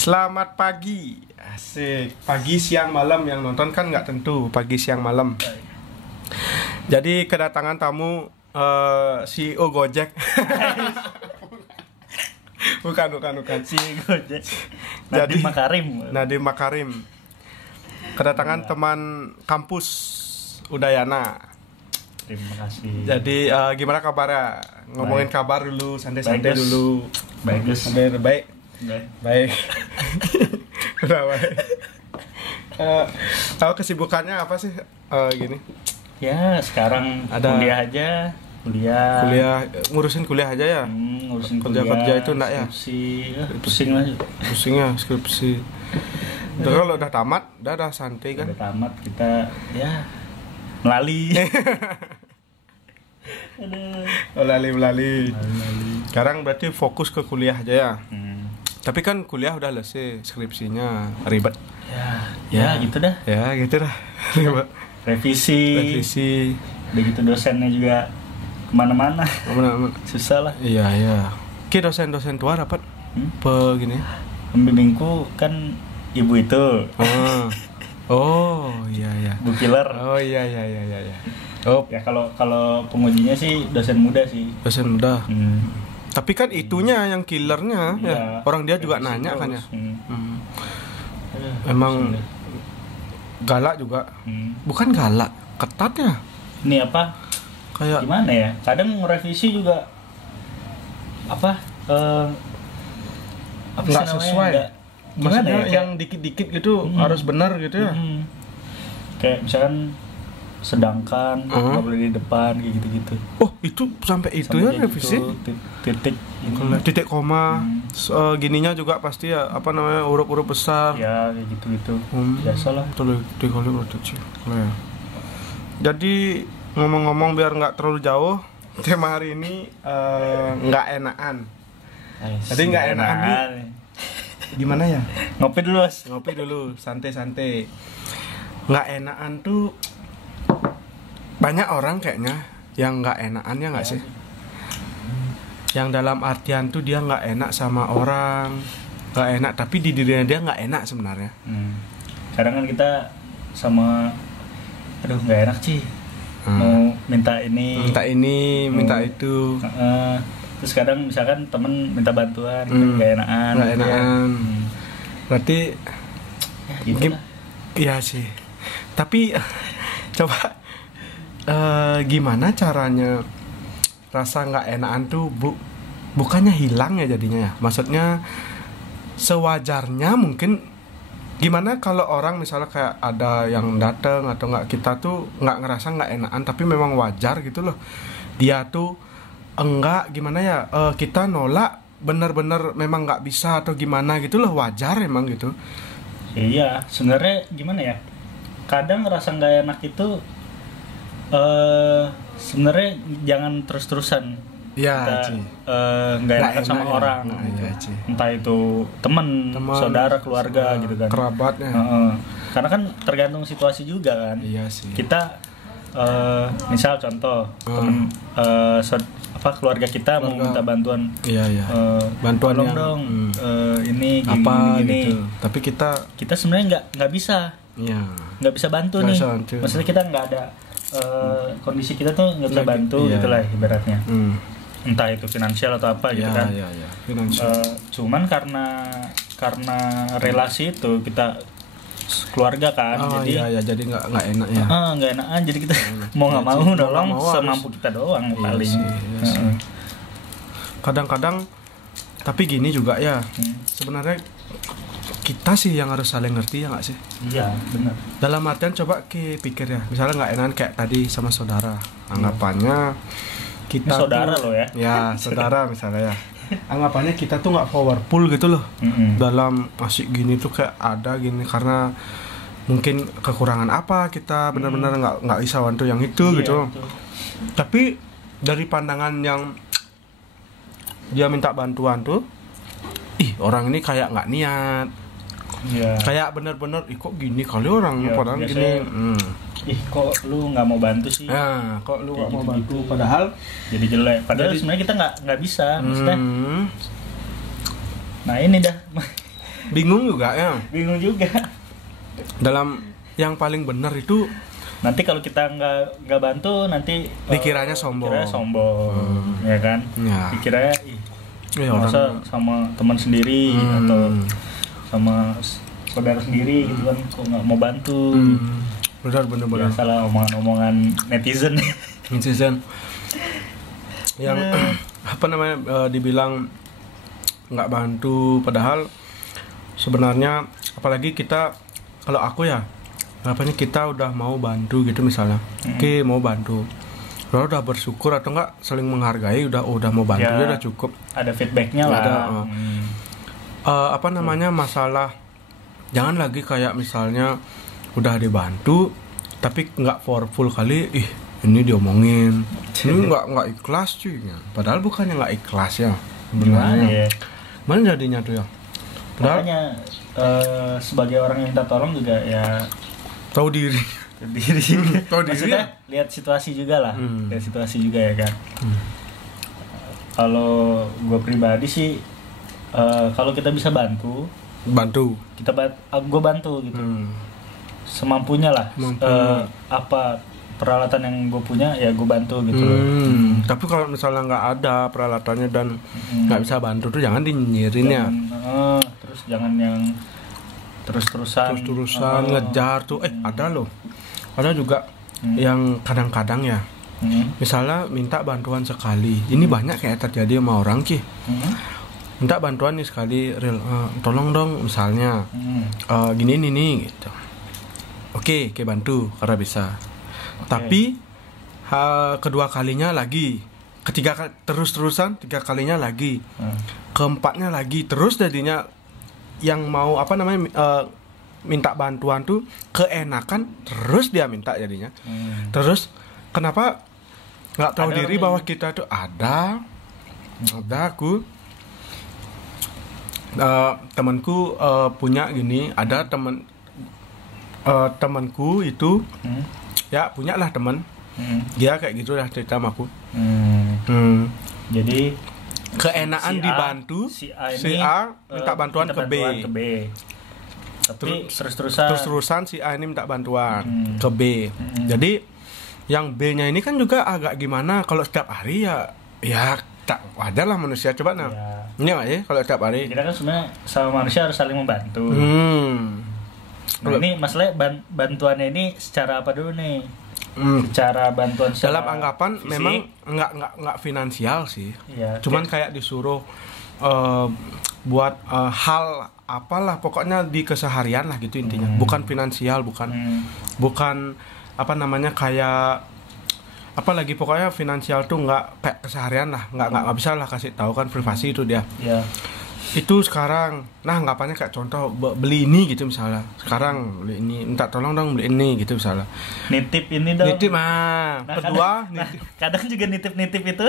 Selamat pagi. Asik. Pagi, siang, malam yang nonton kan nggak tentu pagi, siang, malam. Jadi kedatangan tamu CEO Gojek. bukan. Si Gojek. Jadi Nadiem Makarim. Makarim. Kedatangan teman kampus Udayana. Terima kasih. Jadi gimana kabarnya? Ngomongin kabar dulu, santai-santai Baik, Gus. dulu. Baik, Gus. Baik. Baik. Udah baik. Tahu kesibukannya apa sih gini? Ya, sekarang Ada- kuliah aja. Kuliah. Ngurusin kuliah aja ya. Ngurusin Kerja-kerja kuliah, itu enggak ya? skripsi. Pusing lah. Pusingnya skripsi. Terus kalau udah tamat, udah santai kan? Udah tamat kita ya melalui. Aduh. Melali. Sekarang berarti fokus ke kuliah aja ya. Tapi kan kuliah udah selesai, skripsinya ribet. Ya gitu dah. Ya gitu dah. Ribet. Revisi. Udah gitu dosennya juga kemana-mana. Aman. Susah lah. Iya. Ki dosen-dosen tua dapat gini. Pembimbingku kan ibu itu. Oh, iya. Bu Killer. Oh, iya. Oh, Ya kalau pengujinya sih dosen muda sih. dosen muda. Tapi kan itunya yang killernya ya. Iya. Orang dia juga Revisi nanya kan ya. terus. Aduh, Emang pusing deh. galak juga. Bukan galak, ketat ya. Ini apa? Kayak Gimana ya? Kadang revisi juga apa? Apa sih nggak namanya? sesuai. Gimana Maksudnya ya? yang dikit-dikit gitu harus benar gitu ya. Kayak misalkan sedangkan nggak boleh di depan kayak gitu-gitu. Oh, itu sampai itu Sampai ya kayak revisi. gitu, titik ini. Titik koma, gininya juga pasti ya apa namanya huruf-huruf besar. Ya kayak gitu-gitu. Biasalah. Betul dikali berarti sih. Jadi ngomong-ngomong biar nggak terlalu jauh, tema hari ini nggak enakan. Jadi nggak enakan nih. Gimana ya? Ngopi dulu, Mas. Ngopi dulu, santai-santai. Nggak enakan tuh banyak orang kayaknya yang nggak enakan ya nggak sih? Yang dalam artian tuh dia nggak enak sama orang, nggak enak tapi di dirinya dia nggak enak sebenarnya. Kadang kan kita sama aduh nggak enak sih. Mau minta ini, minta itu. Terus kadang misalkan temen minta bantuan, nggak enakan. Nggak gitu ya. enakan. Berarti Ya, gitu lah. iya sih. Tapi coba gimana caranya rasa nggak enakan tuh bukannya hilang ya jadinya ya. Maksudnya sewajarnya mungkin gimana kalau orang misalnya kayak ada yang datang atau nggak, kita tuh nggak ngerasa nggak enakan tapi memang wajar gitu loh. Dia tuh enggak gimana ya, kita nolak bener-bener memang nggak bisa atau gimana gitu loh, wajar emang gitu. Iya, sebenarnya gimana ya? Kadang rasa nggak enak itu sebenarnya jangan terus-terusan. Ya, Kita Ci. nggak Nggak enak sama enak ya. orang. Nah, gitu. iya, Ci. Entah itu teman, saudara, keluarga gitu kan. Kerabatnya. Karena kan tergantung situasi juga kan. Iya sih. Kita misal contoh temen keluarga kita mau minta bantuan. Iya. Bantuan Tolong yang dong ini gini, apa gini. gitu. Tapi kita Sebenarnya nggak bisa nggak bisa bantu Nggak nih. bisa bantu. Maksudnya kita nggak ada kondisi kita tuh nggak bisa Lagi- bantu iya. gitulah ibaratnya. Entah itu finansial atau apa gitu kan. Iya. Finansial. Cuman karena relasi itu kita keluarga kan, jadi jadi nggak enak ya. nggak enakan, jadi kita mau nggak mau Mau nolong nggak mau semampu kita doang Iya paling. sih, iya sih. Kadang-kadang tapi gini juga ya. Sebenarnya kita sih yang harus saling ngerti ya nggak sih? Iya benar. Dalam artian coba pikir ya, misalnya nggak enakan kayak tadi sama saudara, anggapannya kita Ini saudara tuh, loh ya. Ya saudara misalnya ya, anggapannya kita tuh nggak powerful gitu loh. Dalam asik gini tuh kayak ada gini karena mungkin kekurangan apa kita benar-benar nggak bisa bantu yang itu Iya, gitu. betul. Tapi dari pandangan yang dia minta bantuan tuh, orang ini kayak nggak niat, Iya. kayak bener-bener kok gini kali orang Iya, padahal biasanya- gini. Kok lu nggak mau bantu sih? Nah, kok lu nggak Kayak mau gitu-gitu. bantu padahal Jadi jelek. Padahal Jadi- sebenarnya kita nggak bisa, maksudnya. hmm, Nah ini dah bingung juga ya. Bingung juga. Dalam yang paling benar itu Nanti kalau kita nggak bantu nanti dikiranya sombong. Dikiranya sombong, ya kan? Ya. Dikiranya Ya, masa orang sama teman sendiri atau sama saudara sendiri gitu kan, kok nggak mau bantu. benar. Biasalah omongan netizen. Netizen yang apa namanya dibilang nggak bantu, padahal sebenarnya apalagi kita, kalau aku ya apanya kita udah mau bantu gitu misalnya, oke mau bantu, kalau udah bersyukur atau enggak saling menghargai, udah mau bantu ya, udah cukup, ada feedbacknya lah. Ada, apa namanya masalah, jangan lagi kayak misalnya udah dibantu tapi nggak for full kali, ini diomongin, ini nggak ikhlas cuy, padahal bukannya nggak ikhlas ya sebenarnya. Mana jadinya tuh ya? Padahal makanya sebagai orang yang minta tolong juga ya tahu diri. Tahu diri. Maksudnya lihat situasi juga lah, lihat situasi juga ya kan. Kalau gue pribadi sih, kalau kita bisa bantu, gue bantu gitu, semampunya lah. Apa peralatan yang gue punya ya gue bantu gitu. Tapi kalau misalnya nggak ada peralatannya dan nggak bisa bantu tuh jangan dinyinyirin ya. Terus jangan yang terus-terusan ngejar tuh. Ada juga yang kadang-kadang ya, misalnya minta bantuan sekali, ini banyak kayak terjadi sama orang ki. Minta bantuan nih sekali, tolong dong misalnya gini nih gitu. Oke, bantu karena bisa. Tapi kedua kalinya lagi, terus-terusan 3 kalinya lagi, keempatnya lagi, terus jadinya yang mau minta bantuan tuh keenakan, terus dia minta jadinya. Terus kenapa nggak tahu diri bahwa kita tuh ada aku temanku punya gini, ada temanku itu ya punya lah teman, dia kayak gitu lah cerita sama aku. Jadi keenaan dibantu, si A minta bantuan ke B. Tapi terus-terusan si A ini minta bantuan ke B. Jadi yang B-nya ini kan juga agak gimana, kalau setiap hari ya tak wajar lah manusia, coba nah. Ini ya kalau setiap hari. Kita kan sebenarnya sama manusia harus saling membantu. Nah, ini masalahnya bantuannya ini secara apa dulu nih? Secara bantuan dalam anggapan fisik, memang nggak finansial sih. Ya, cuman kayak disuruh buat hal apalah, pokoknya di keseharian lah gitu intinya. Bukan finansial, bukan apa namanya kayak apalagi, pokoknya finansial tuh nggak kayak keseharian lah, nggak bisa lah kasih tahu kan, privasi itu dia. Itu sekarang, anggapannya kayak contoh beli ini gitu misalnya, sekarang beli ini, minta tolong dong beli ini gitu misalnya, nitip ini dong, kedua kadang juga nitip itu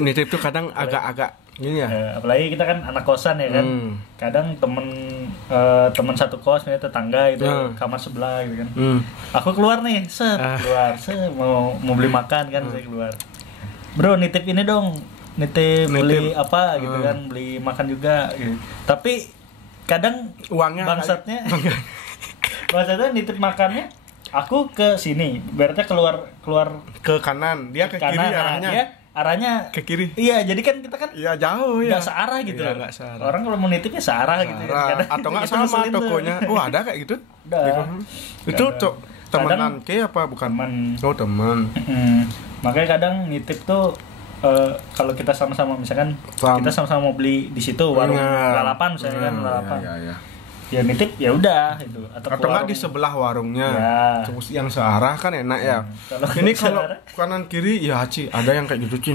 nitip tuh kadang agak ini ya, apalagi kita kan anak kosan ya kan, kadang temen satu kos, misalnya tetangga itu kamar sebelah gitu kan, aku keluar nih, keluar mau beli makan kan, saya keluar, bro nitip ini dong, nitip beli apa gitu kan, beli makan juga gitu. Tapi kadang uangnya bangsatnya nitip makannya aku ke sini, berarti keluar ke kanan, dia ke kiri arahnya ke kiri. Iya, jadi kan kita kan jauh ya. Enggak searah gitu. Iya, enggak searah. Orang kalau mau nitipnya searah gitu ya. Atau enggak sama tokonya. Ada kayak gitu. Itu temenan ke apa bukan? Teman. Makanya kadang nitip tuh kalau kita sama-sama misalkan kita sama-sama mau beli di situ warung lalapan misalnya kan, lalapan. Ya nitip ya udah itu, atau enggak di sebelah warungnya. Terus yang searah kan enak ya. Ini kalau kanan kiri ya Ci, ada yang kayak gitu Ci.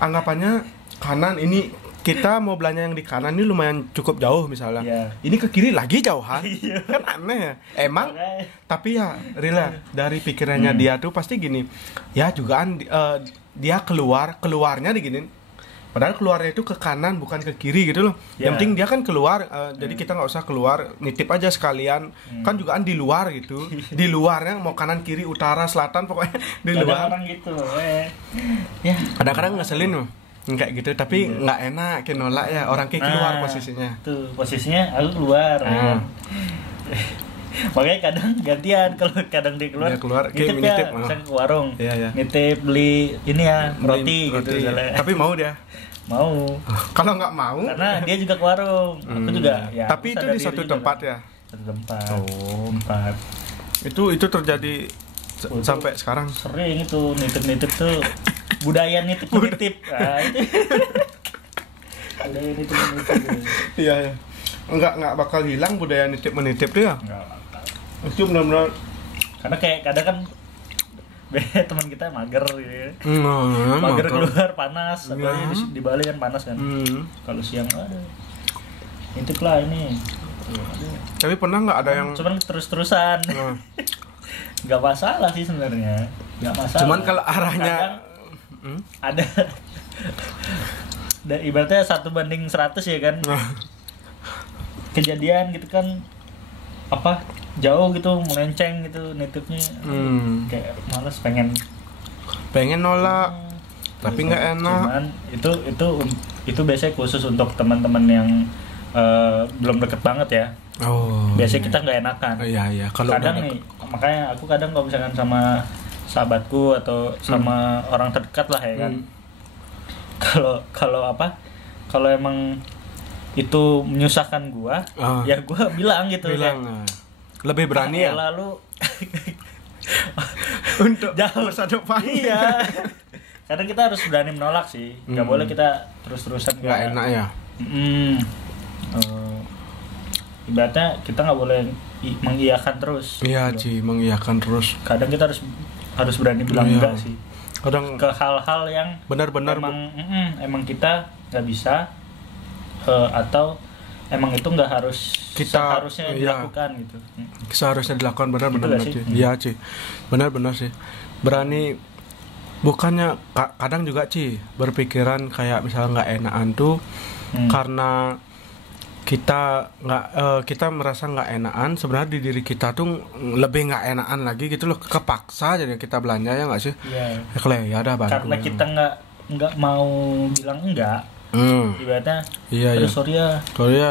Anggapannya kanan ini kita mau belanja yang di kanan ini lumayan cukup jauh misalnya. Ini ke kiri lagi jauhan. Kan aneh ya. Emang tapi ya rela dari pikirannya dia tuh pasti gini. Ya jugaan dia keluarnya diginin. Padahal keluarnya itu ke kanan bukan ke kiri gitu loh. Yang penting dia kan keluar, jadi kita nggak usah keluar, nitip aja sekalian. Kan juga di luar gitu. Di luarnya mau kanan kiri utara selatan pokoknya di luar. Kadang orang gitu loh. Ya. Kadang-kadang ngeselin loh. kayak gitu, tapi nggak enak kayak nolak ya, orang kayak keluar posisinya. Tuh posisinya aku keluar. Ya. Makanya kadang gantian, kalau kadang dia keluar nitip ya, misalnya ke warung, nitip beli ini ya roti gitu misalnya. Tapi mau dia? Mau. Kalau nggak mau? Karena dia juga ke warung, aku juga. Ya, tapi itu di satu tempat juga, ya? Satu tempat. Itu terjadi sampai sekarang? Sering itu nitip tuh budaya nitip. Nah, itu. Budaya nitip. Iya. Enggak bakal hilang budaya nitip menitip tuh ya? Enggak bakal. Itu benar-benar, karena kayak kadang kan teman kita mager gitu. Mager keluar panas, apalagi di Bali kan panas kan. Kalau siang ada nitip lah ini. Tapi pernah nggak ada yang cuman terus-terusan? Nggak masalah sih sebenarnya, nggak masalah. Cuman kalau arahnya ada ibaratnya 1:100 ya kan. Kejadian gitu kan, apa jauh gitu melenceng gitu nitipnya. Kayak malas, pengen nolak, tapi nggak enak. Cuman itu biasanya khusus untuk teman-teman yang belum deket banget ya. Biasanya kita nggak enakan. Iya. Kalau kadang nih, makanya aku kadang kalau misalkan sama sahabatku atau sama orang terdekat lah ya kan. Kalau emang itu menyusahkan gua, ya gua bilang gitu. Lebih berani ya. Lalu untuk jauh masa depan. Iya. Kadang kita harus berani menolak sih. Nggak boleh kita terus-terusan. Nggak enak ya. Ibaratnya kita nggak boleh mengiyakan terus. Iya Ci, mengiyakan terus. Kadang kita harus berani bilang enggak sih. Kadang ke hal-hal yang benar-benar emang kita nggak bisa, atau emang itu nggak harus kita seharusnya dilakukan gitu. Seharusnya dilakukan, benar-benar gitu Ci. Iya Ci, benar-benar sih. Berani, bukannya kadang juga Ci berpikiran kayak misalnya nggak enakan tuh karena kita merasa nggak enakan, sebenarnya di diri kita tuh lebih nggak enakan lagi gitu loh, kepaksa jadi kita belanja ya nggak sih? Iya. Ya ada bantu. Karena kita nggak mau bilang enggak. Ibaratnya, sorry ya,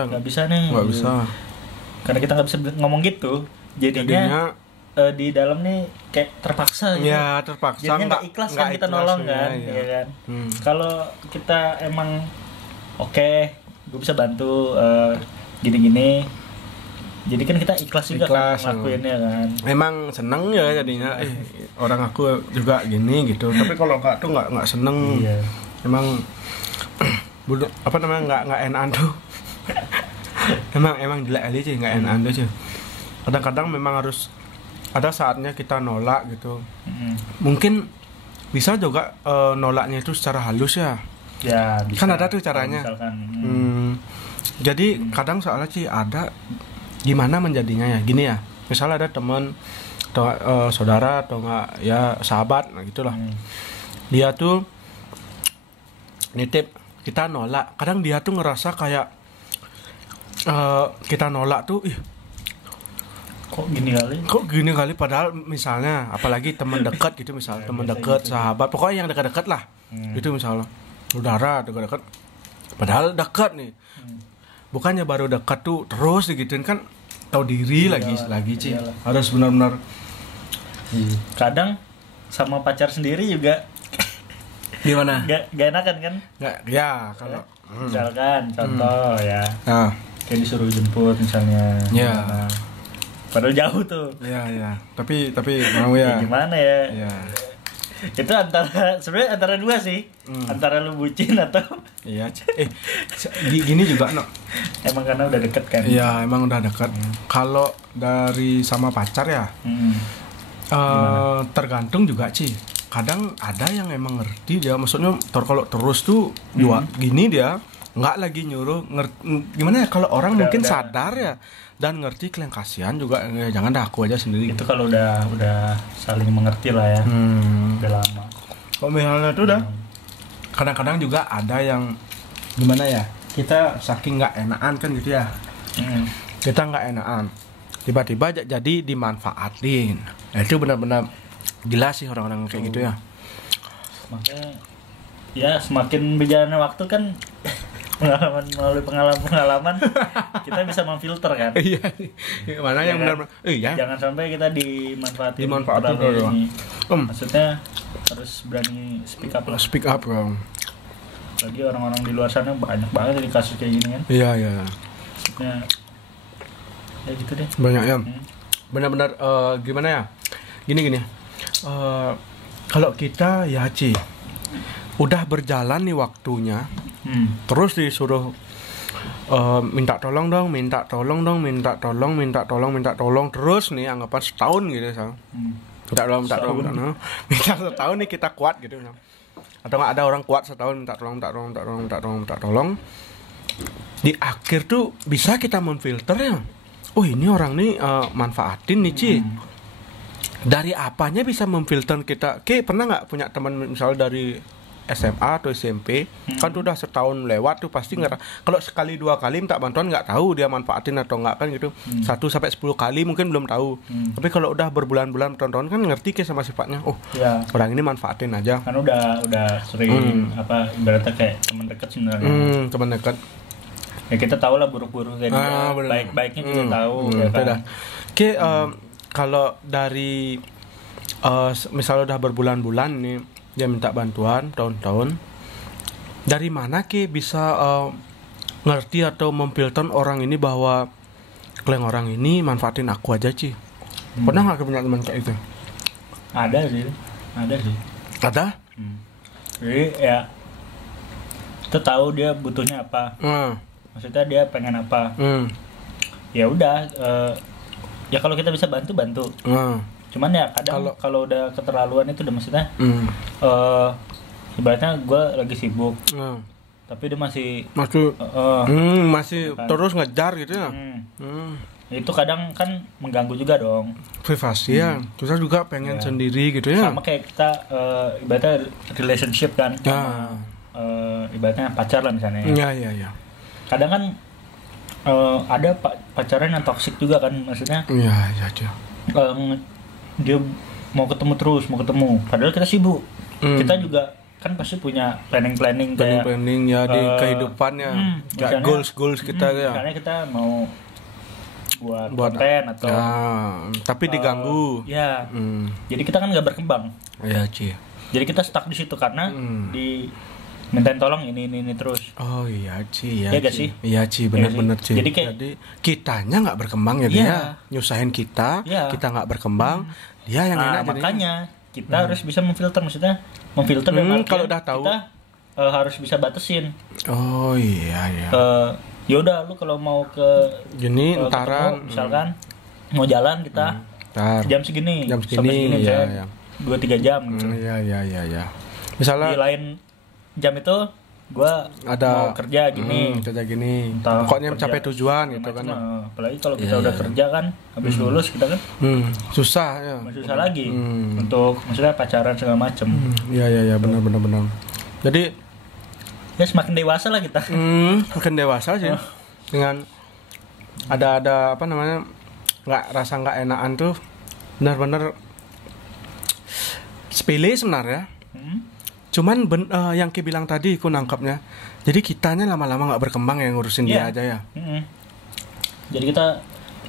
nggak bisa nih. Nggak bisa. Karena kita nggak bisa ngomong gitu, jadinya di dalam nih kayak terpaksa gitu. Iya, terpaksa. Jadinya nggak ikhlas kan kita nolong kan, ya kan. Kalau kita emang oke, gue bisa bantu gini-gini, jadi kan kita ikhlas juga kan ngelakuinnya kan. Emang seneng ya jadinya, orang aku juga gini gitu. Tapi kalau nggak tuh nggak seneng. Iya. Emang nggak enakan tuh. emang jelek aja sih, nggak enakan tuh sih. Kadang-kadang memang harus ada saatnya kita nolak gitu. Mungkin bisa juga nolaknya itu secara halus ya. Ya, bisa. Kan ada tuh caranya. Jadi kadang soalnya sih ada gimana menjadinya ya. Gini ya, misalnya ada teman atau saudara atau enggak ya sahabat, nah gitulah. Dia tuh nitip, kita nolak. Kadang dia tuh ngerasa kayak kita nolak tuh, kok gini kali, padahal misalnya apalagi teman dekat gitu, misalnya teman dekat, sahabat, pokoknya yang dekat-dekat lah. Itu misalnya saudara dekat-dekat, padahal dekat nih. Bukannya baru dekat tuh terus digituin, kan tahu diri lagi Ci. Harus benar-benar. Kadang sama pacar sendiri juga gimana? Gak enakan kan? Nggak, ya kalau misalkan contoh ya. Kayak disuruh jemput misalnya. Ya. Padahal jauh tuh. Iya. Tapi mau ya. Gimana ya? Iya. Itu sebenarnya antara dua sih. Antara lu bucin atau iya. Gini juga no. Emang karena udah deket kan? Iya, emang udah deket. Kalau dari sama pacar ya, tergantung juga Ci. Kadang ada yang emang ngerti dia, maksudnya kalau terus tuh gini dia nggak lagi nyuruh gimana ya, kalau orang mungkin sadar ya dan ngerti, kalian kasihan juga, jangan dah aku aja sendiri. Itu kalau udah saling mengerti lah ya. Udah lama. Kalau misalnya tuh udah kadang-kadang juga ada yang gimana ya, kita saking nggak enakan kan gitu ya. Kita nggak enakan, tiba-tiba jadi dimanfaatin. Itu benar-benar gila sih orang-orang kayak gitu ya. Makanya ya semakin berjalannya waktu kan melalui pengalaman kita bisa memfilter kan. Iya. Mana yang benar? Iya. Jangan sampai kita dimanfaatin ini. Maksudnya harus berani speak up lah. Speak up, Bang. Lagi orang-orang di luar sana banyak banget di kasus kayak gini kan. Iya. Maksudnya ya gitu deh. Banyak ya. Benar-benar gimana ya? Gini. Kalau kita ya Ci, udah berjalan nih waktunya, terus disuruh minta tolong dong, terus nih anggapan setahun gitu Sal. Minta tolong. Minta setahun nih kita kuat gitu. Atau nggak ada orang kuat setahun minta tolong. Di akhir tuh bisa kita memfilter ya. Oh ini orang nih manfaatin nih Ci. Dari apanya bisa memfilter kita? Pernah nggak punya teman misalnya dari SMA atau SMP, kan tuh udah setahun lewat tuh pasti kalau sekali 2 kali minta bantuan nggak tahu dia manfaatin atau nggak kan gitu. 1-10 kali mungkin belum tahu. Tapi kalau udah berbulan-bulan tahun-tahun kan ngerti sama sifatnya. Oh ya, orang ini manfaatin aja. Kan udah sering ibaratnya kayak teman dekat sebenarnya. Teman dekat. Ya kita tahu lah buruk-buruk kayak dia, baik-baiknya juga tahu ya kan. Kalau dari misalnya udah berbulan-bulan nih dia minta bantuan tahun-tahun, dari mana bisa ngerti atau memfilter orang ini bahwa klien orang ini manfaatin aku aja Ci? Pernah nggak punya teman kayak itu? Ada sih. Ada? Jadi ya kita tahu dia butuhnya apa. Maksudnya dia pengen apa. Ya udah. Ya kalau kita bisa bantu. Cuman ya kadang kalau udah keterlaluan itu udah maksudnya ibaratnya gue lagi sibuk tapi dia masih terus ngejar gitu ya. Itu kadang kan mengganggu juga dong privasi ya. Kita juga pengen sendiri gitu ya. Sama kayak kita ibaratnya relationship kan ibaratnya pacar lah misalnya ya. Kadang kan ada pacaran yang toksik juga kan maksudnya. Iya. Dia mau ketemu padahal kita sibuk. Kita juga kan pasti punya planning ya di kehidupannya goals kita ya. Misalnya kita mau buat konten atau tapi diganggu jadi kita kan nggak berkembang ya Ci. Jadi kita stuck di situ karena mintain tolong ini terus. Oh iya Ci ya. Iya gak sih? Iya Ci, benar-benar Ci. Jadi kitanya nggak berkembang ya dia nyusahin kita nggak berkembang. Dia yang enak makanya kita harus bisa memfilter, maksudnya memfilter dan kalau udah tahu kita harus bisa batasin. Oh iya. Yaudah lu kalau mau ke gini entaran misalkan mau jalan kita jam segini sampai segini ya. 2-3 jam gitu. Iya. Misalnya di lain jam itu gua ada mau kerja gini. Pokoknya mencapai tujuan gitu kan. Apalagi kalau kita udah kerja kan habis lulus kita kan susah ya. Susah lagi untuk maksudnya pacaran segala macem. Iya benar. Jadi ya semakin dewasa lah kita. Makin dewasa sih. Dengan ada apa namanya? Nggak enakan tuh benar-benar sepele sebenarnya. Cuman yang Ki bilang tadi aku nangkapnya. Jadi kitanya lama-lama nggak berkembang yang ngurusin dia aja ya. Jadi kita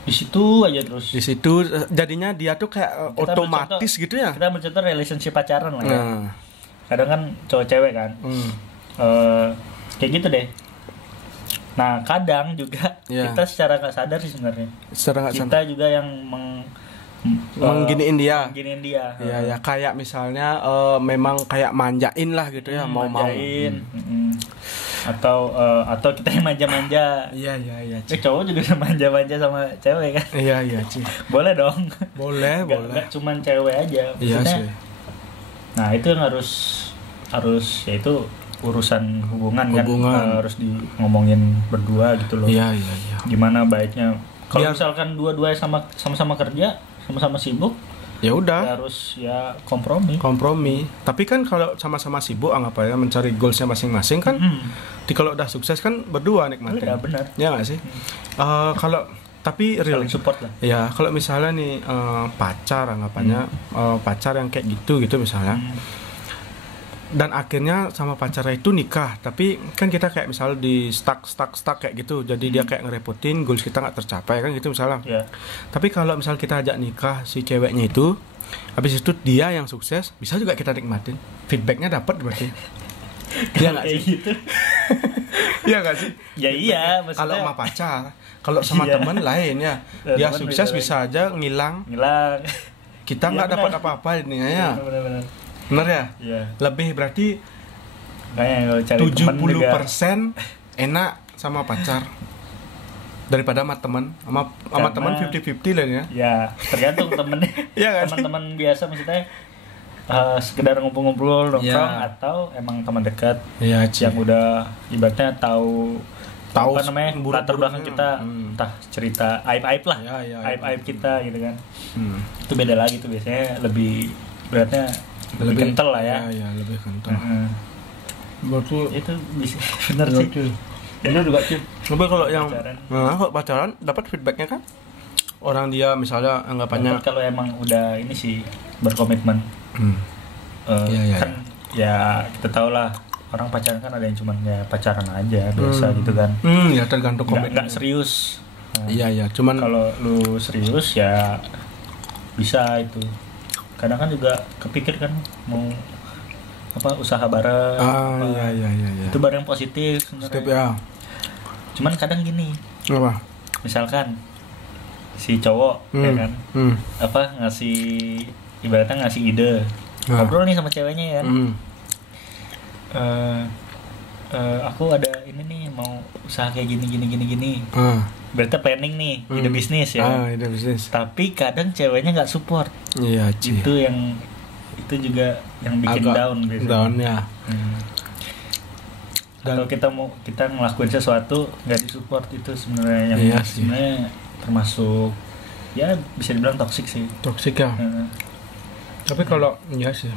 di situ aja terus. Di situ jadinya dia tuh kayak otomatis gitu ya. Kita mencontoh relationship pacaran lah ya. Kadang kan cowok cewek kan. Kayak gitu deh. Nah kadang juga kita secara nggak sadar sih sebenarnya. Kita juga yang mengginiin dia. Iya kayak misalnya memang kayak manjain lah gitu ya, mau atau kita yang manja-manja. Iya. Cowok juga manja-manja sama cewek kan. Iya Ci. Boleh dong. Boleh. Gak cuman cewek aja. Iya sih. Nah itu yang harus yaitu urusan hubungan. Kan harus ngomongin berdua gitu loh. Iya. Gimana baiknya kalau misalkan dua-duanya sama-sama kerja, sama-sama sibuk, ya udah harus ya kompromi. Tapi kan kalau sama-sama sibuk anggap aja mencari goalsnya masing-masing kan. Kalau udah sukses kan berdua nikmatin. Ya benar. Ya nggak sih. Kalau tapi real support lah. Ya kalau misalnya nih pacar anggapannya pacar yang kayak gitu misalnya. dan akhirnya sama pacarnya itu nikah, tapi kan kita kayak misal di stuck kayak gitu, jadi dia kayak ngerepotin, goals kita nggak tercapai kan gitu misalnya. Tapi kalau misal kita ajak nikah si ceweknya itu, habis itu dia yang sukses, bisa juga kita nikmatin, feedbacknya dapat berarti. Iya nggak sih? Gitu. Iya nggak sih? Ya iya, kalau sama pacar, kalau sama teman lain ya, dia sukses bisa aja ngilang, kita nggak dapat apa-apa ini ya. Bener ya? Iya. Lebih berarti Kayaknya 70% enak sama pacar daripada sama teman. Sama teman 50-50 lah ya. Ya, tergantung temennya. Iya kan? Teman-teman biasa maksudnya sekedar ngumpul-ngumpul nongkrong atau emang teman dekat yang udah ibaratnya tahu apa namanya latar belakang kita, entah cerita aib-aib lah, aib-aib kita gitu kan. Itu beda lagi tuh, biasanya lebih beratnya lebih kental lah ya. Iya, lebih kental. Betul. Itu bisa benar sih. Benar juga sih. Tapi kalau yang kalau pacaran dapat feedbacknya kan? Orang dia misalnya anggapannya kalau emang udah ini sih berkomitmen. Kan ya kita tahu lah, orang pacaran kan ada yang cuman ya pacaran aja biasa gitu kan. Ya tergantung komitmen. Nggak serius. Iya, cuman kalau lu serius ya bisa itu. Kadang kan juga kepikir kan mau apa usaha bareng. Iya. Itu bareng positif sebenarnya. Ya. Cuman kadang gini. Apa? Misalkan si cowok ya kan ngasih ibaratnya ngasih ide. Ngobrol nih sama ceweknya kan. Aku ada ini nih mau usaha kayak gini. Berarti planning nih, ide bisnis ya. Ide bisnis. Tapi kadang ceweknya nggak support. Iya, itu juga yang bikin agak down biasanya. Down ya. Atau kita ngelakuin sesuatu nggak disupport, itu sebenarnya yang sebenarnya termasuk ya bisa dibilang toksik sih. Toksik ya. Tapi kalau iya sih.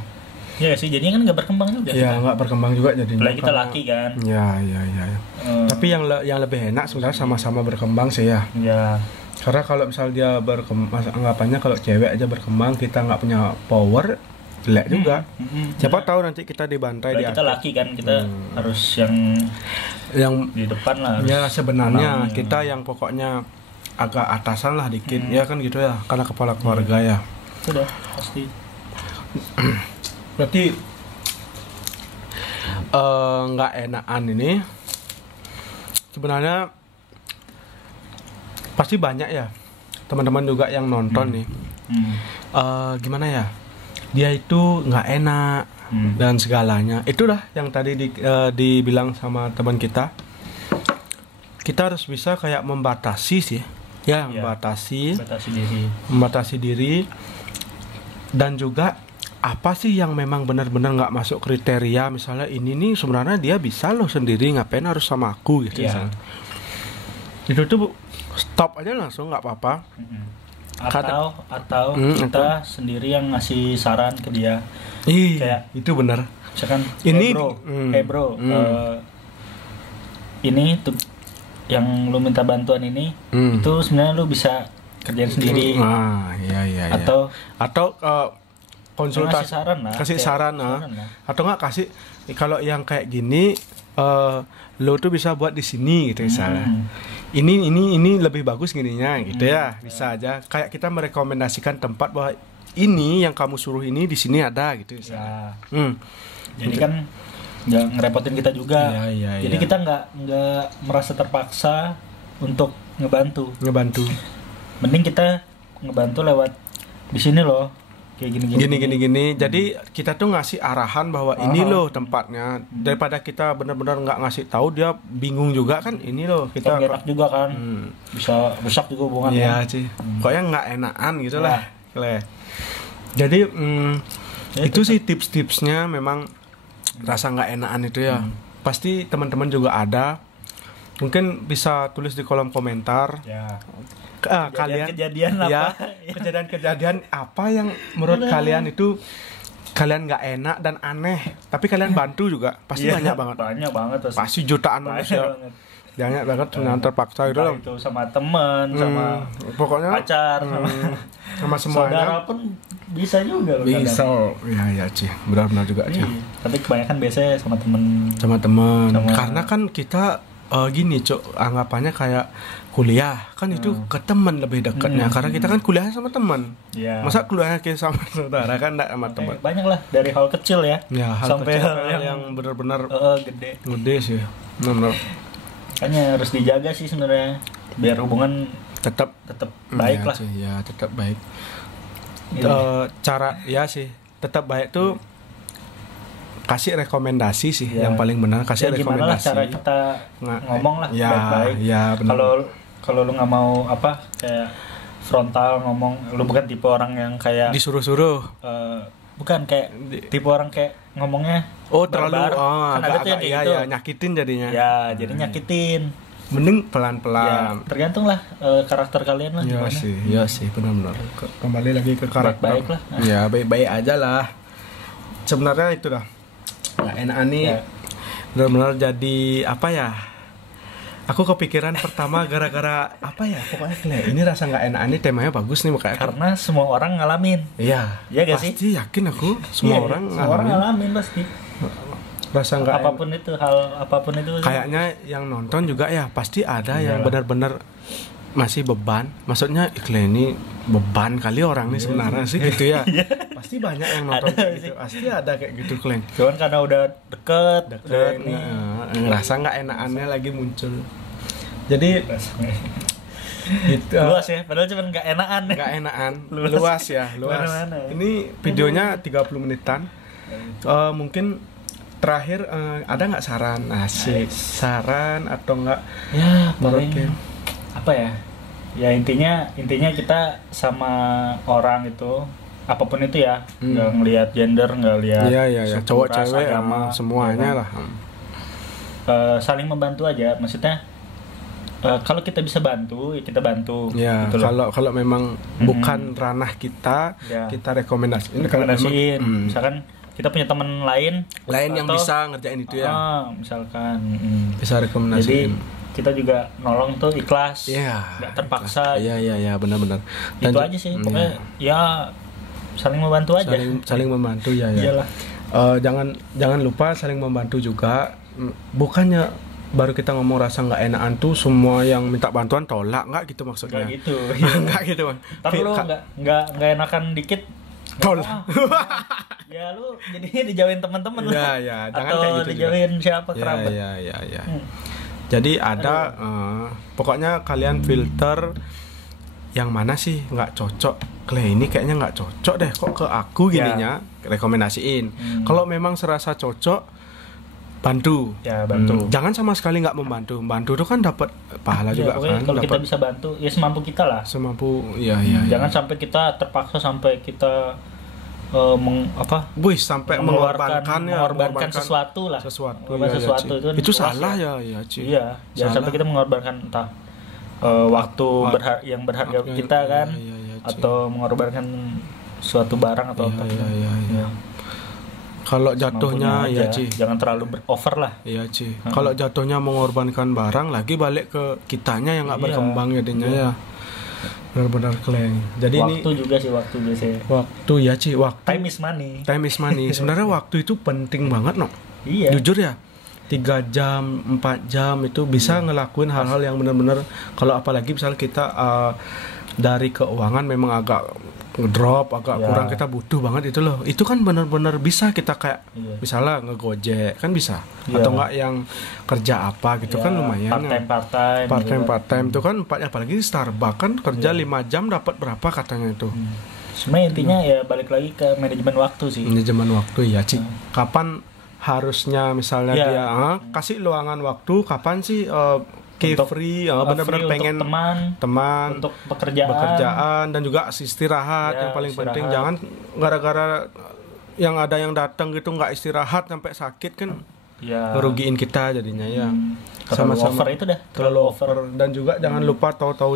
Ya sih, jadinya kan nggak berkembang juga. Iya, nggak berkembang juga jadinya. Apalagi kita laki kan. Iya. Tapi yang lebih enak sebenarnya sama-sama berkembang sih ya. Iya. Karena kalau misal dia anggapannya kalau cewek aja berkembang, kita nggak punya power, jelek juga. Siapa tahu nanti kita dibantai di atas. Kita laki kan, kita harus yang di depan lah. Ya sebenarnya kita yang pokoknya agak atasan lah dikit, ya kan gitu ya, karena kepala keluarga ya. Sudah pasti. Berarti nggak enakan ini sebenarnya pasti banyak ya teman-teman juga yang nonton nih. Gimana ya, dia itu nggak enak dan segalanya. Itulah yang tadi dibilang sama teman kita harus bisa kayak membatasi sih ya, membatasi diri dan juga apa sih yang memang benar-benar nggak masuk kriteria. Misalnya ini nih sebenarnya dia bisa loh sendiri, ngapain harus sama aku gitu. Itu tuh stop aja langsung, nggak apa-apa. Atau kita sendiri yang ngasih saran ke dia. Kayak itu benar. Misalkan ini bro, ini tuh yang lu minta bantuan ini itu sebenarnya lu bisa kerjain sendiri. Iya. Atau konsultasi, kasih saran atau nggak kasih kalau yang kayak gini lo tuh bisa buat di sini gitu misalnya. Ini lebih bagus gininya gitu ya, bisa aja kayak kita merekomendasikan tempat bahwa ini yang kamu suruh ini di sini ada gitu misalnya. Jadi kan nggak ngerepotin kita juga. Jadi kita nggak merasa terpaksa untuk ngebantu. Mending kita ngebantu lewat di sini loh. Kayak gini. Jadi kita tuh ngasih arahan bahwa ini loh tempatnya, daripada kita benar-benar nggak ngasih tahu, dia bingung juga kan. Ini loh kita enak juga kan, bisa rusak juga hubungan. Iya sih, pokoknya nggak enakan gitu lah. Jadi itu sih tips-tipsnya. Memang rasa nggak enakan itu ya pasti teman-teman juga ada. Mungkin bisa tulis di kolom komentar. Kejadian apa? Kejadian-kejadian apa yang menurut kalian itu kalian nggak enak dan aneh, tapi kalian bantu juga, pasti banyak banget. Banyak banget pasti jutaan manusia. Banyak banget yang terpaksa itu. Itu sama teman, sama pokoknya pacar, sama semuanya. Saudara pun bisa juga loh. Bisa. Ya Ci, benar-benar juga Ci. Tapi kebanyakan biasanya sama teman. Karena kan kita gini Cok, anggapannya kayak kuliah kan itu ke teman lebih dekatnya, karena kita kan kuliah sama teman. Masa kuliahnya kayak sama saudara kan enggak sama teman. Banyak lah dari hal kecil ya hal sampai kecil yang benar-benar gede sih. Benar. Makanya harus dijaga sih sebenarnya biar hubungan tetap baik lah. Ya, tetap baik. Cara ya sih tetap baik tuh kasih rekomendasi sih yang paling benar, kasih rekomendasi. Gimana lah cara kita ngomong lah baik-baik. Kalau lu nggak mau kayak frontal ngomong, lu bukan tipe orang yang kayak disuruh-suruh. Bukan kayak tipe orang kayak ngomongnya terlalu kan ada tuh yang kayak gitu. Nyakitin jadinya. Jadi nyakitin. Mending pelan-pelan. Tergantung lah karakter kalian lah gimana. Iya sih benar-benar. Kembali lagi ke karakter. Baik lah. Ya, baik-baik aja lah. Sebenarnya itu dah. Nggak enak nih. Benar-benar jadi apa ya? Aku kepikiran pertama gara-gara apa ya? Pokoknya ini rasa nggak enak nih, temanya bagus nih makanya. Karena semua orang ngalamin. Iya gak sih? Pasti yakin aku semua orang ngalamin pasti. Rasa nggak apapun itu kayaknya yang nonton juga ya pasti ada yang benar-benar masih beban. Maksudnya iklan ini beban kali orang nih sebenarnya sih gitu ya. Pasti banyak yang nonton kayak gitu. Pasti ada kayak gitu kalian. Cuman karena udah deket nih ngerasa nggak enakannya lagi muncul. Jadi gitu. Luas ya, padahal cuma nggak enakan. Luas ya. Ini videonya 30 menitan. Mungkin terakhir ada nggak saran? Saran atau nggak? Ya paling apa ya? Ya intinya kita sama orang itu apapun itu ya, nggak ngelihat gender, nggak lihat cowok cewek agama, semuanya lah. Saling membantu aja, maksudnya kalau kita bisa bantu ya kita bantu. Ya gitu kalau memang bukan ranah kita rekomendasiin. Misalkan kita punya teman lain yang bisa ngerjain itu ya. Misalkan bisa rekomendasiin. Jadi kita juga nolong tuh ikhlas, nggak terpaksa. Iya benar-benar. Itu aja sih pokoknya ya saling membantu aja. Saling membantu ya. Iyalah. Jangan lupa saling membantu juga. Bukannya baru kita ngomong rasa nggak enakan tuh semua yang minta bantuan tolak, nggak gitu maksudnya. Nggak gitu. Nggak gitu Bang. Tapi lu nggak enakan dikit tolak. Ya lu jadinya dijauhin teman-teman lu. Jangan atau kayak gitu. Dijauhin siapa kerabat. Ya. Jadi ada pokoknya kalian filter yang mana sih nggak cocok. Ini kayaknya nggak cocok deh kok ke aku gininya, rekomendasiin. Kalau memang serasa cocok, bantu. Jangan sama sekali nggak membantu. Bantu itu kan dapat pahala juga kan. Kalau kita bisa bantu ya semampu kita lah. Jangan sampai kita terpaksa sampai kita sampai mengorbankan sesuatu lah. Sesuatu itu salah ya Ci. Jangan sampai kita mengorbankan entah waktu yang berharga kita kan, atau mengorbankan suatu barang atau apa. Kalau jatuhnya Ci, jangan terlalu over lah. Ci. Kalau jatuhnya mengorbankan barang lagi balik ke kitanya yang nggak berkembang jadinya ya. Benar-benar keren. Jadi waktu juga sih biasanya. Waktu ya Ci, Time is money. Sebenarnya waktu itu penting banget Jujur ya. 3 jam, 4 jam itu bisa ngelakuin hal-hal yang benar-benar, kalau apalagi misalnya kita dari keuangan memang agak ngedrop, agak kurang, kita butuh banget itu loh. Itu kan benar-benar bisa kita kayak misalnya ngegojek kan bisa. Atau enggak yang kerja apa gitu kan lumayan. Part-time itu kan apalagi Starbucks kan kerja 5 jam dapat berapa katanya itu. Sebenarnya intinya ya balik lagi ke manajemen waktu sih. Manajemen waktu ya Ci. Kapan harusnya misalnya dia kasih luangan waktu, kapan sih free, benar-benar pengen teman untuk pekerjaan dan juga istirahat yang paling penting. Jangan gara-gara yang ada yang datang gitu nggak istirahat sampai sakit kan ngerugiin kita jadinya ya. Sama-sama over itu dah, terlalu over. Dan juga jangan lupa tahu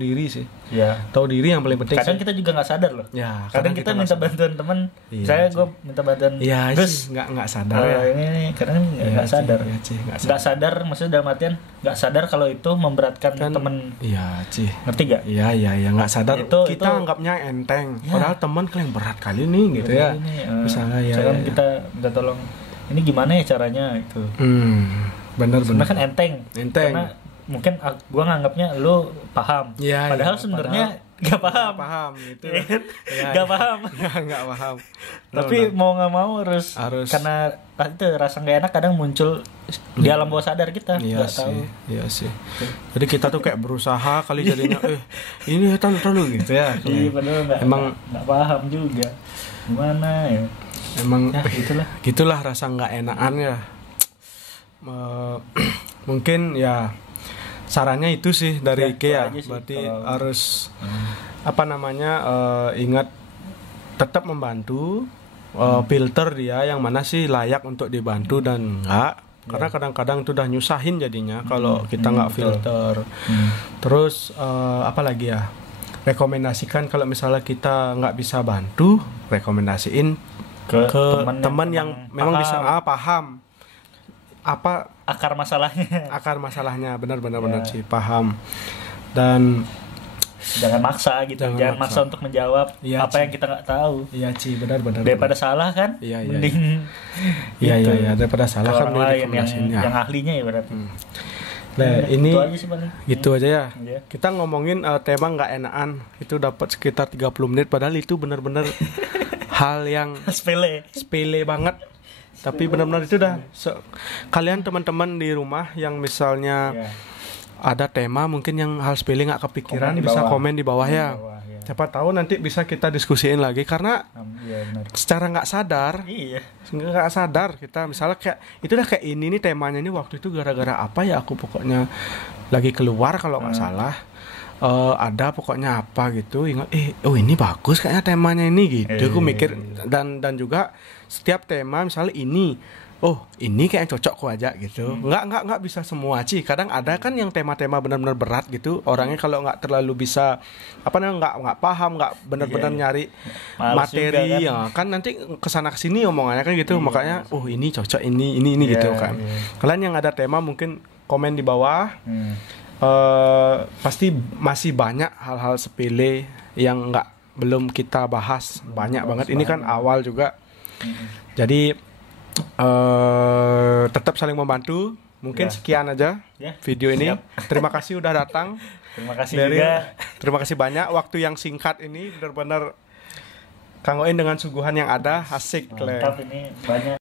diri sih. Ya. Tahu diri yang paling penting. Kadang kita juga nggak sadar loh. Ya, kadang kita minta bantuan teman. Gue minta bantuan. Iya, terus nggak sadar ya. Ini kadang nggak sadar. Nggak sadar, maksudnya dalam artian nggak sadar kalau itu memberatkan teman. Iya, Ci. Ngerti gak? Iya, nggak sadar. Kita itu anggapnya enteng. Padahal teman kalian berat kali nih gitu ya. Misalnya ya. Kita minta tolong. Ini gimana ya caranya itu? Benar. Sebenarnya kan enteng. Karena mungkin gua nganggapnya lu paham. Ya, padahal sebenarnya nggak paham. Paham gitu. Nggak paham. Nggak paham. Tapi mau nggak mau harus. Karena itu rasa nggak enak kadang muncul di alam bawah sadar kita. Iya sih. Iya sih. Jadi kita tuh kayak berusaha kali jadinya ini tahu gitu ya. Iya, padahal nggak paham juga. Gimana ya? Emang ya, gitulah rasa nggak enakan ya. Mungkin ya sarannya itu sih dari Ike ya. Berarti harus ingat tetap membantu, filter dia yang mana sih layak untuk dibantu dan enggak. Karena kadang-kadang itu udah nyusahin jadinya kalau kita nggak filter. Terus apalagi ya, rekomendasikan kalau misalnya kita nggak bisa bantu, rekomendasiin ke teman yang memang bisa paham apa akar masalahnya. Benar sih, paham. Dan jangan maksa gitu, jangan maksa untuk menjawab apa yang kita nggak tahu. Iya, Ci, benar. Daripada salah kan, mending daripada salah kan lain yang ahlinya ya berarti. Nah, ini itu aja sih, gitu aja ya. Kita ngomongin tema nggak enakan itu dapat sekitar 30 menit, padahal itu benar-benar hal yang sepele banget. Tapi benar-benar itu dah kalian teman-teman di rumah yang misalnya ada tema mungkin yang hal sepele nggak kepikiran, bisa komen di bawah ya. Siapa tahu nanti bisa kita diskusiin lagi karena secara nggak sadar kita misalnya kayak itu dah kayak ini nih temanya ini waktu itu gara-gara apa ya, aku pokoknya lagi keluar kalau nggak salah. Ada pokoknya apa gitu, ingat ini bagus kayaknya temanya ini gitu. Aku mikir dan juga setiap tema misalnya ini kayak cocok kok aja gitu. Nggak bisa semua sih. Kadang ada kan yang tema-tema benar-benar berat gitu. Orangnya kalau nggak terlalu bisa nggak paham, nggak benar-benar nyari materi kan nanti kesana kesini omongannya kan gitu. Makanya ini cocok ini gitu kan. Kalian yang ada tema mungkin komen di bawah. Pasti masih banyak hal-hal sepele yang belum kita bahas, banyak banget. Ini kan awal juga. Jadi tetap saling membantu. Mungkin sekian aja video ini. Terima kasih udah datang. Terima kasih banyak waktu yang singkat ini, benar-benar Kang Oin dengan suguhan yang ada asik. Mantap, ini banyak